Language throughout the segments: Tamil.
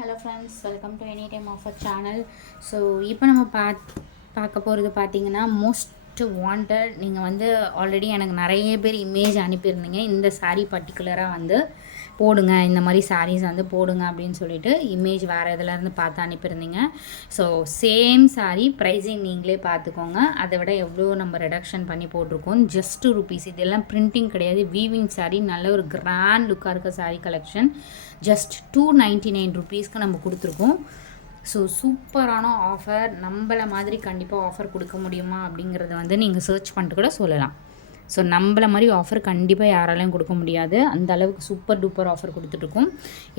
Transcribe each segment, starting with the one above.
Hello friends, welcome to any time offer channel. So இப்போ நம்ம பார்க்க போகிறது பார்த்தீங்கன்னா மோஸ்ட் வாண்டட். நீங்கள் வந்து ஆல்ரெடி எனக்கு நிறைய பேர் இமேஜ் அனுப்பியிருந்தீங்க, இந்த சாரீ பர்டிகுலராக வந்து போடுங்க, இந்த மாதிரி சாரீஸ் வந்து போடுங்க அப்படின்னு சொல்லிட்டு இமேஜ் வேறு எதுலேருந்து பார்த்து அனுப்பியிருந்தீங்க. ஸோ சேம் சாரீ ப்ரைஸிங் நீங்களே பார்த்துக்கோங்க. அதை விட எவ்வளோ நம்ம ரிடக்ஷன் பண்ணி போட்டிருக்கோம். ஜஸ்ட் ₹2. இதெல்லாம் பிரிண்டிங் கிடையாது, வீவிங் சாரீ. நல்ல ஒரு கிராண்ட் லுக்காக இருக்க சாரீ கலெக்ஷன். ஜஸ்ட் ₹299 நம்ம கொடுத்துருக்கோம். ஸோ சூப்பரான ஆஃபர். நம்மள மாதிரி கண்டிப்பாக ஆஃபர் கொடுக்க முடியுமா அப்படிங்கிறத வந்து நீங்கள் சர்ச் பண்ணிட்டு கூட சொல்லலாம். ஸோ நம்மள மாதிரி ஆஃபர் கண்டிப்பாக யாராலையும் கொடுக்க முடியாது. அந்த அளவுக்கு சூப்பர் டூப்பர் ஆஃபர் கொடுத்துட்ருக்கோம்.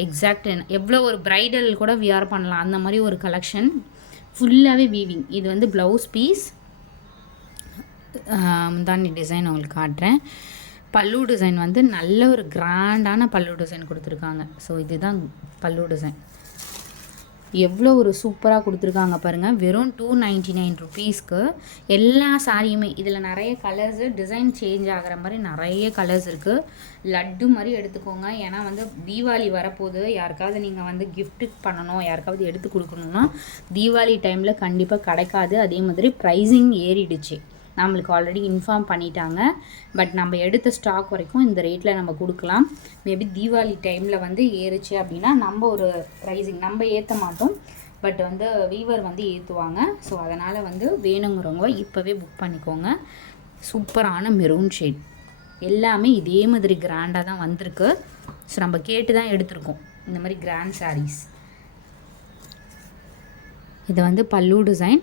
எக்ஸாக்ட் எவ்வளோ ஒரு ப்ரைடல் கூட வியர் பண்ணலாம், அந்த மாதிரி ஒரு கலெக்ஷன். ஃபுல்லாகவே வீவிங். இது வந்து ப்ளவுஸ் பீஸ். முந்தானி டிசைன் உங்களுக்கு காட்டுறேன். பல்லு டிசைன் வந்து நல்ல ஒரு கிராண்டான பல்லு டிசைன் கொடுத்துருக்காங்க. ஸோ இதுதான் பல்லு டிசைன். எவ்வளோ ஒரு சூப்பராக கொடுத்துருக்காங்க பாருங்கள். வெறும் ₹299 எல்லா சாரியுமே. இதில் நிறைய கலர்ஸு, டிசைன் சேஞ்ச் ஆகிற மாதிரி நிறைய கலர்ஸ் இருக்குது. லட்டு மாதிரி எடுத்துக்கோங்க. ஏன்னா வந்து தீபாவளி வரப்போகுது. யாருக்காவது நீங்கள் வந்து கிஃப்ட்டு பண்ணணும், யாருக்காவது எடுத்து கொடுக்கணுன்னா தீபாவளி டைமில் கண்டிப்பாக கிடைக்காது. அதே மாதிரி ப்ரைஸிங் ஏறிடுச்சு, நம்மளுக்கு ஆல்ரெடி இன்ஃபார்ம் பண்ணிட்டாங்க. பட் நம்ம எடுத்த ஸ்டாக் வரைக்கும் இந்த ரேட்டில் நம்ம கொடுக்கலாம். மேபி தீபாவளி டைமில் வந்து ஏறுச்சு அப்படின்னா நம்ம ஒரு ப்ரைஸிங் நம்ம ஏற்ற மாட்டோம், பட் வந்து வீவர் வந்து ஏற்றுவாங்க. ஸோ அதனால் வந்து வேணுங்கிறவங்க இப்போவே புக் பண்ணிக்கோங்க. சூப்பரான மெரூன் ஷேட். எல்லாமே இதே மாதிரி கிராண்டாக தான் வந்திருக்கு. ஸோ நம்ம கேட்டு தான் எடுத்திருக்கோம் இந்த மாதிரி கிராண்ட் சாரீஸ். இது வந்து பல்லு டிசைன்.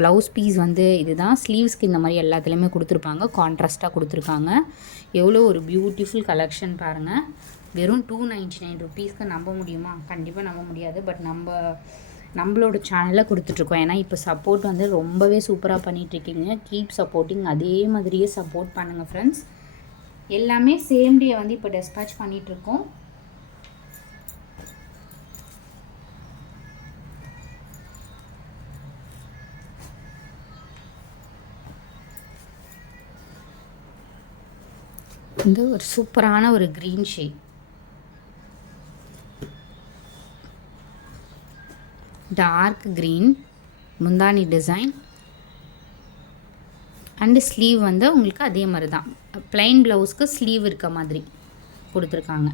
ப்ளவுஸ் பீஸ் வந்து இதுதான். ஸ்லீவ்ஸ்க்கு இந்த மாதிரி எல்லாத்துலேயுமே கொடுத்துருப்பாங்க, கான்ட்ராஸ்ட்டாக கொடுத்துருக்காங்க. எவ்வளோ ஒரு பியூட்டிஃபுல் கலெக்ஷன் பாருங்கள். வெறும் ₹299 நம்ப முடியுமா? கண்டிப்பாக நம்ப முடியாது. பட் நம்மளோட சேனலில் கொடுத்துட்ருக்கோம். ஏன்னா இப்போ சப்போர்ட் வந்து ரொம்பவே சூப்பராக பண்ணிகிட்ருக்கீங்க. Keep supporting. அதே மாதிரியே சப்போர்ட் பண்ணுங்கள் ஃப்ரெண்ட்ஸ். எல்லாமே சேம் டே வந்து இப்போ டெஸ்பேட்ச் பண்ணிகிட்ருக்கோம். வந்து ஒரு சூப்பரான ஒரு க்ரீன் ஷேட். டார்க் க்ரீன் முந்தானி டிசைன். அண்டு ஸ்லீவ் வந்து உங்களுக்கு அதே மாதிரி தான், ப்ளைன் ப்ளவுஸ்க்கு ஸ்லீவ் இருக்க மாதிரி கொடுத்துருக்காங்க.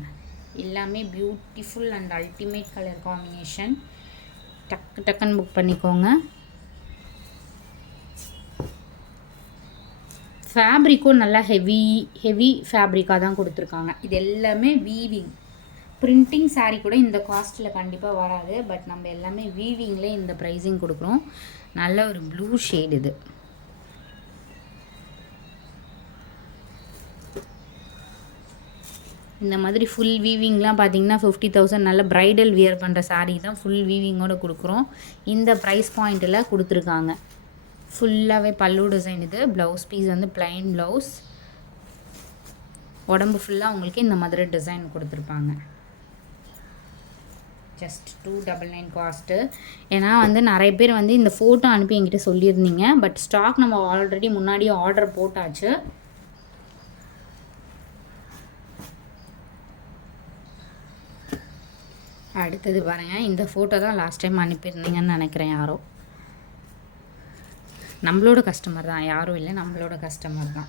எல்லாமே beautiful and ultimate colour combination. டக்குன்னு புக் பண்ணிக்கோங்க. ஃபேப்ரிக்கும் நல்லா ஹெவி ஃபேப்ரிக்காக தான் கொடுத்துருக்காங்க. இது எல்லாமே வீவிங். பிரிண்டிங் சாரீ கூட இந்த காஸ்ட்டில் கண்டிப்பாக வராது. பட் நம்ம எல்லாமே வீவிங்லேயே இந்த ப்ரைஸிங் கொடுக்குறோம். நல்ல ஒரு ப்ளூ ஷேட் இது. இந்த மாதிரி ஃபுல் வீவிங்லாம் பார்த்தீங்கன்னா 50,000 நல்ல ப்ரைடல் வியர் பண்ணுற சாரீ தான் ஃபுல் வீவிங்கோடு கொடுக்குறோம். இந்த ப்ரைஸ் பாயிண்ட்டில் கொடுத்துருக்காங்க. ஃபுல்லாகவே பல்லு டிசைன். இது ப்ளவுஸ் பீஸ் வந்து ப்ளைன் ப்ளவுஸ். உடம்பு ஃபுல்லாக உங்களுக்கு இந்த மாதிரி டிசைன் கொடுத்துருப்பாங்க. Just $299 cost. ஏன்னா வந்து நிறைய பேர் வந்து இந்த ஃபோட்டோ அனுப்பி என்கிட்ட சொல்லியிருந்தீங்க. பட் ஸ்டாக் நம்ம ஆல்ரெடி முன்னாடியே ஆர்டர் போட்டாச்சு. அடுத்தது பாருங்கள். இந்த ஃபோட்டோ தான் லாஸ்ட் டைம் அனுப்பியிருந்தீங்கன்னு நினைக்கிறேன். யாரோ நம்மளோட கஸ்டமர் தான், யாரும் இல்லை, நம்மளோட கஸ்டமர் தான்.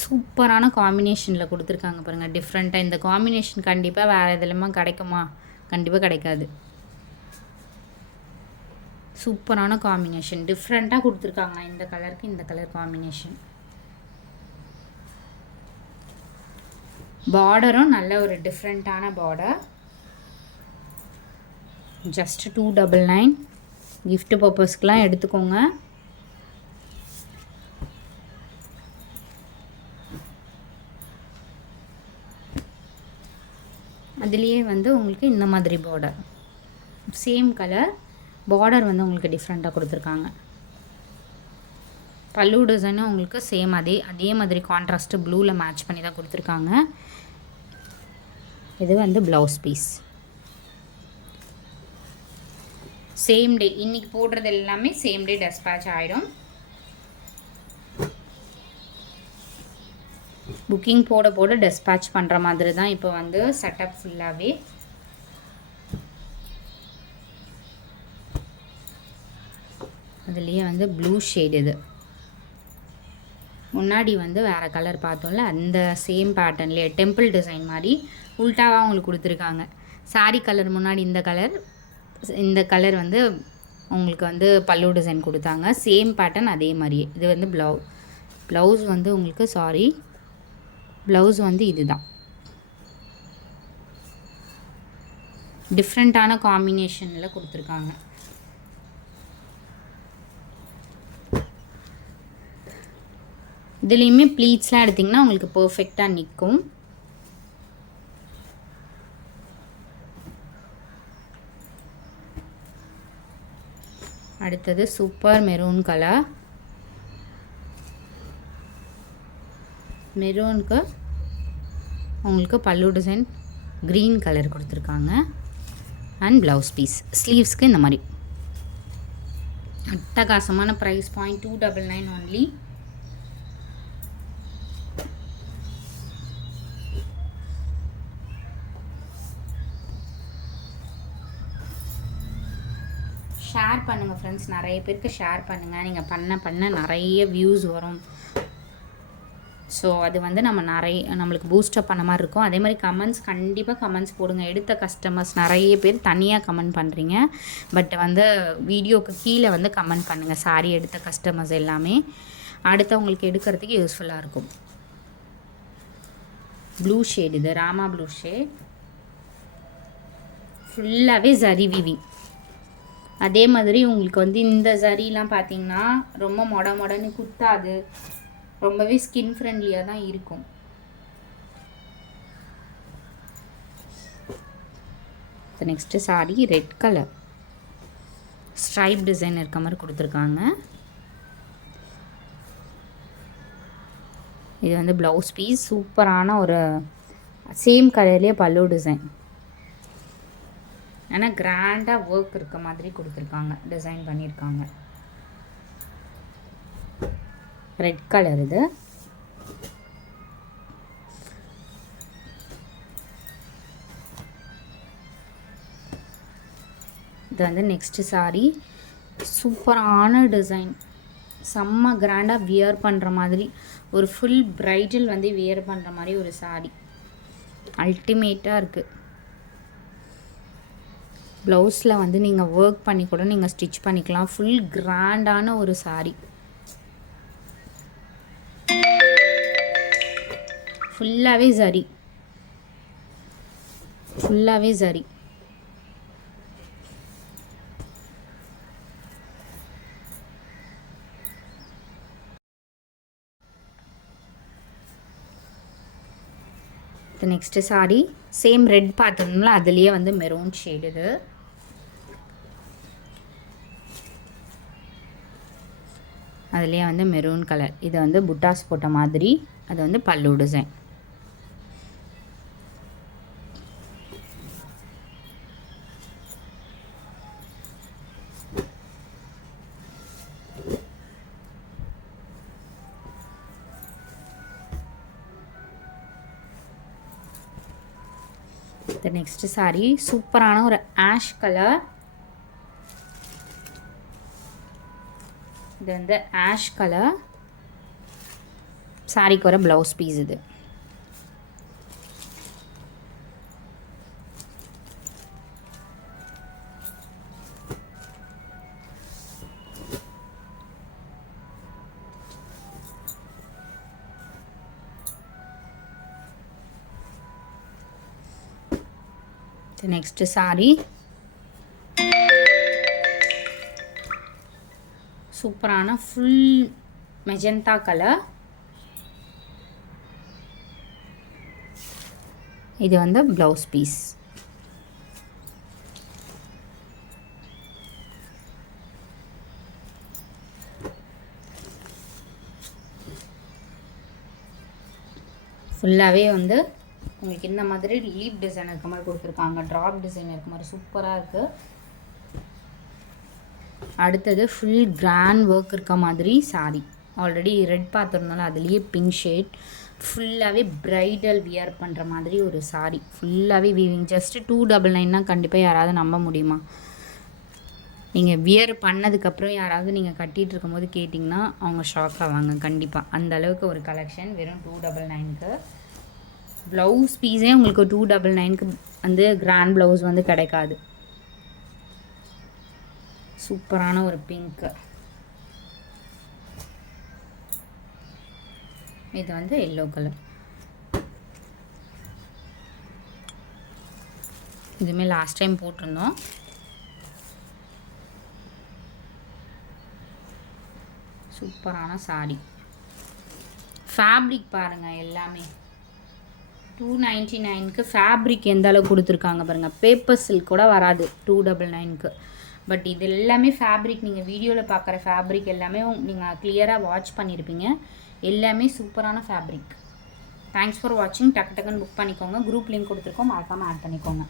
சூப்பரான காம்பினேஷனில் கொடுத்துருக்காங்க பாருங்கள். டிஃப்ரெண்ட்டாக இந்த காம்பினேஷன் கண்டிப்பாக வேறு எதுலையுமா கிடைக்குமா? கண்டிப்பாக கிடைக்காது. சூப்பரான காம்பினேஷன், டிஃப்ரெண்ட்டாக கொடுத்துருக்காங்க. இந்த கலருக்கு இந்த கலர் காம்பினேஷன். பார்டரும் நல்ல ஒரு டிஃப்ரெண்ட்டான பார்டர். ஜஸ்ட் $299. கிஃப்ட் பர்பஸ்க்கெலாம் எடுத்துக்கோங்க. அதுலேயே வந்து உங்களுக்கு இந்த மாதிரி பார்டர், சேம் கலர் பார்டர் வந்து உங்களுக்கு டிஃப்ரெண்ட்டாக கொடுத்துருக்காங்க. பல்லு டிசைனும் உங்களுக்கு சேம் அதே மாதிரி கான்ட்ராஸ்ட்டு ப்ளூவில் மேட்ச் பண்ணி தான் கொடுத்துருக்காங்க. இது வந்து ப்ளவுஸ் பீஸ். சேம் டே, இன்றைக்கி போடுறது எல்லாமே சேம் டே டெஸ்பேட்ச் ஆகிடும். புக்கிங் போட டெஸ்பேட்ச் பண்ணுற மாதிரி தான் இப்போ வந்து செட்டப் ஃபுல்லாகவே. அதுலேயே வந்து ப்ளூ ஷேட் இது. முன்னாடி வந்து வேறு கலர் பார்த்தோம்ல, அந்த சேம் பேட்டர்ன்லேயே டெம்பிள் டிசைன் மாதிரி உல்ட்டாவாக உங்களுக்கு கொடுத்துருக்காங்க. சாரீ கலர் முன்னாடி இந்த கலர் வந்து உங்களுக்கு வந்து பல்லு டிசைன் கொடுத்தாங்க. சேம் பேட்டர்ன் அதே மாதிரியே. இது வந்து ப்ளவுஸ் வந்து உங்களுக்கு ப்ளவுஸ் வந்து இதுதான். டிஃப்ரெண்ட்டான காம்பினேஷனில் கொடுத்துருக்காங்க. இதுலேயுமே ப்ளீட்ஸ்லாம் எடுத்திங்கன்னா உங்களுக்கு பர்ஃபெக்டாக நிற்கும். அடுத்தது சூப்பர் மெரூன் கலர். மெரூனுக்கு உங்களுக்கு பல்லு டிசைன் க்ரீன் கலர் கொடுத்துருக்காங்க. அண்ட் ப்ளவுஸ் பீஸ் ஸ்லீவ்ஸ்க்கு இந்த மாதிரி அட்டகாசமான ப்ரைஸ் பாயிண்ட் 299 ஒன்லி. ஷேர் பண்ணுங்கள் ஃப்ரெண்ட்ஸ், நிறைய பேருக்கு ஷேர் பண்ணுங்கள். நீங்கள் பண்ண நிறைய வியூஸ் வரும். ஸோ அது வந்து நம்மளுக்கு பூஸ்டப் பண்ண மாதிரி இருக்கும். அதே மாதிரி கண்டிப்பாக கமெண்ட்ஸ் போடுங்க. எடுத்த கஸ்டமர்ஸ் நிறைய பேர் தனியாக கமெண்ட் பண்ணுறீங்க. பட் வந்து வீடியோவுக்கு கீழே வந்து கமெண்ட் பண்ணுங்கள். சாரி எடுத்த கஸ்டமர்ஸ் எல்லாமே அடுத்தவங்களுக்கு எடுக்கிறதுக்கு யூஸ்ஃபுல்லாக இருக்கும். ப்ளூ ஷேட் இது, ராமா ப்ளூ ஷேட். ஃபுல்லாகவே ஜரி வீவிங். அதே மாதிரி உங்களுக்கு வந்து இந்த ஜரிலாம் பார்த்தீங்கன்னா ரொம்ப மொடன்னு குத்தாது. ரொம்பவே ஸ்கின் ஃப்ரெண்ட்லியாக தான் இருக்கும். Next sorry red colour stripe design இருக்க மாதிரி கொடுத்துருக்காங்க. இது வந்து ப்ளவுஸ் பீஸ். சூப்பரான ஒரு சேம் கலர்லேயே பல்லு டிசைன். ஆனால் கிராண்டாக ஒர்க் இருக்க மாதிரி கொடுத்துருக்காங்க, டிசைன் பண்ணியிருக்காங்க. ரெட் கலர் இது. இது வந்து நெக்ஸ்ட்டு சாரி. சூப்பரான டிசைன், செம்ம கிராண்டாக வியர் பண்ணுற மாதிரி ஒரு ஃபுல் பிரைடல் வந்து வியர் பண்ணுற மாதிரி ஒரு சாரி. அல்டிமேட்டாக இருக்குது. ப்ளவுஸில் வந்து நீங்கள் ஒர்க் பண்ணி கூட நீங்கள் ஸ்டிச் பண்ணிக்கலாம். ஃபுல் கிராண்டான ஒரு சாரி. ஃபுல்லாகவே zari. Next sorry same red பார்த்தோம்ல, அதுலேயே வந்து மெரூன் ஷேடு. இது அதுலேயே வந்து மெரூன் கலர். இது வந்து புட்டாஸ் போட்ட மாதிரி. அது வந்து பல்லு டிசைன். நெக்ஸ்ட் சாரி சூப்பரான ஒரு ஆஷ் கலர். இது வந்து ஆஷ் கலர். சாரிக்கு வர ப்ளவுஸ் பீஸ் இது. நெக்ஸ்ட் சாரி சூப்பரான ஃபுல் மெஜந்தா கலர். இது வந்து ப்ளவுஸ் பீஸ். ஃபுல்லாகவே வந்து உங்களுக்கு இந்த மாதிரி லீப் டிசைன் இருக்க மாதிரி கொடுத்துருக்காங்க. ட்ராப் டிசைன் இருக்க மாதிரி சூப்பராக இருக்குது. அடுத்தது ஃபுல் கிராண்ட் ஒர்க் இருக்க மாதிரி சாரி. ஆல்ரெடி ரெட் பார்த்துருந்தாலும் அதுலேயே பிங்க் ஷேட். ஃபுல்லாகவே ப்ரைடல் வியர் பண்ணுற மாதிரி ஒரு சாரி. ஃபுல்லாகவே வீவிங். ஜஸ்ட்டு 299 கண்டிப்பாக யாராவது நம்ப முடியுமா? நீங்கள் வியர் பண்ணதுக்கப்புறம் யாராவது நீங்கள் கட்டிகிட்டு இருக்கும்போது கேட்டிங்கன்னா அவங்க ஷாக் ஆவாங்க கண்டிப்பாக. அந்த அளவுக்கு ஒரு கலெக்ஷன் வெறும் 299க்கு. ப்ளவுஸ் பீஸே உங்களுக்கு 299க்கு வந்து கிராண்ட் ப்ளவுஸ் வந்து கிடைக்காது. சூப்பரான ஒரு பிங்க்கு. இது வந்து எல்லோ கலர். இதுவுமே லாஸ்ட் டைம் போட்டிருந்தோம். சூப்பரான சாரி. ஃபேப்ரிக் பாருங்கள் எல்லாமே 299க்கு ஃபேப்ரிக் எந்த அளவுக்கு கொடுத்துருக்காங்க பாருங்கள். பேப்பர் சில்க் கூட வராது 299க்கு. பட் இது எல்லாமே ஃபேப்ரிக். நீங்கள் வீடியோவில் பார்க்குற ஃபேப்ரிக் எல்லாமே நீங்கள் கிளியராக வாட்ச் பண்ணியிருப்பீங்க. எல்லாமே சூப்பரான ஃபேப்ரிக். தேங்க்ஸ் ஃபார் வாட்சிங். டக்கு டக்குன்னு புக் பண்ணிக்கோங்க. குரூப் லிங்க் கொடுத்துருக்கோம், மறக்காமல் ஆட் பண்ணிக்கோங்க.